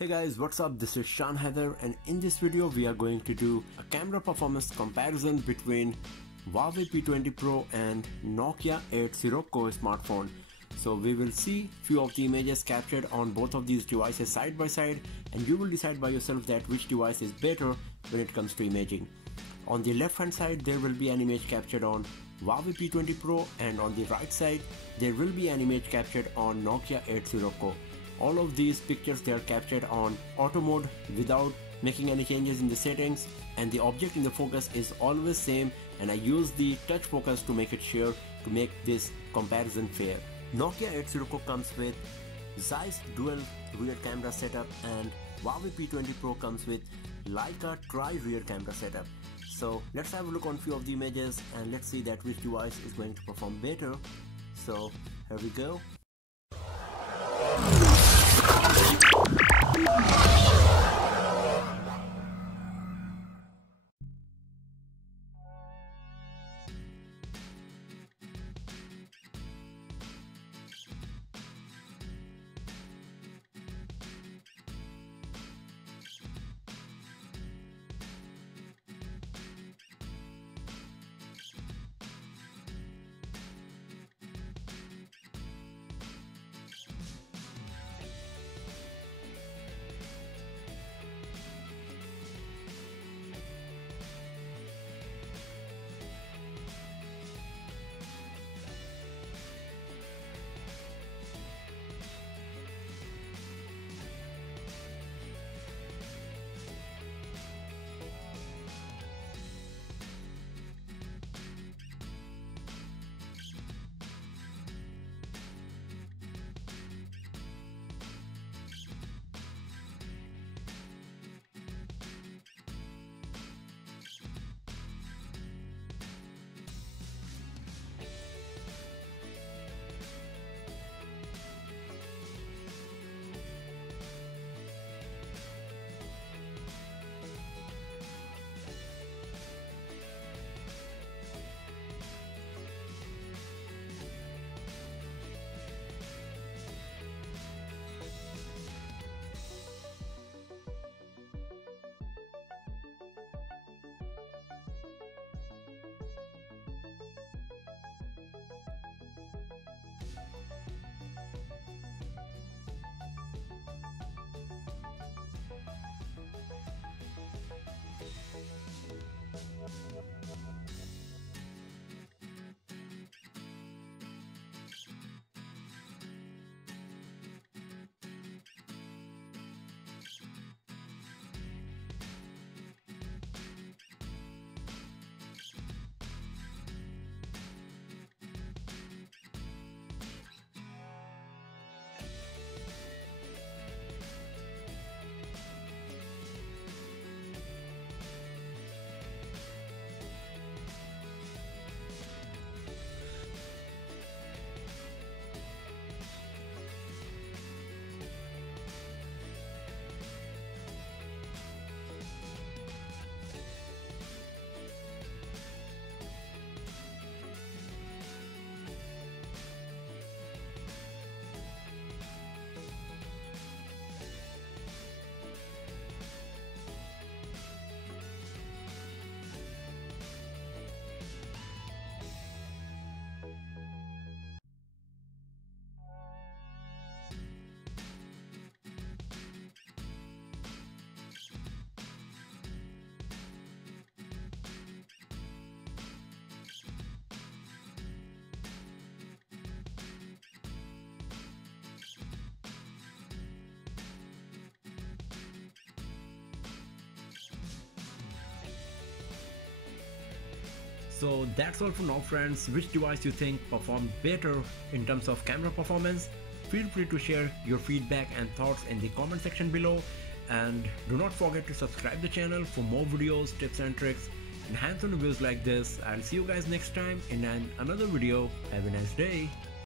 Hey guys, what's up? This is Shan Heather, and in this video we are going to do a camera performance comparison between Huawei P20 Pro and Nokia 8 Sirocco smartphone. So we will see few of the images captured on both of these devices side by side, and you will decide by yourself that which device is better when it comes to imaging. On the left hand side there will be an image captured on Huawei P20 Pro, and on the right side there will be an image captured on Nokia 8 Sirocco. All of these pictures, they are captured on auto mode without making any changes in the settings, and the object in the focus is always same, and I use the touch focus to make it sheer to make this comparison fair. Nokia 8 Sirocco comes with Zeiss dual rear camera setup, and Huawei P20 Pro comes with Leica tri rear camera setup. So let's have a look on few of the images and let's see that which device is going to perform better. So here we go. So that's all for now friends. Which device you think performed better in terms of camera performance? Feel free to share your feedback and thoughts in the comment section below, and do not forget to subscribe the channel for more videos, tips and tricks and hands-on reviews like this. I'll see you guys next time in another video. Have a nice day.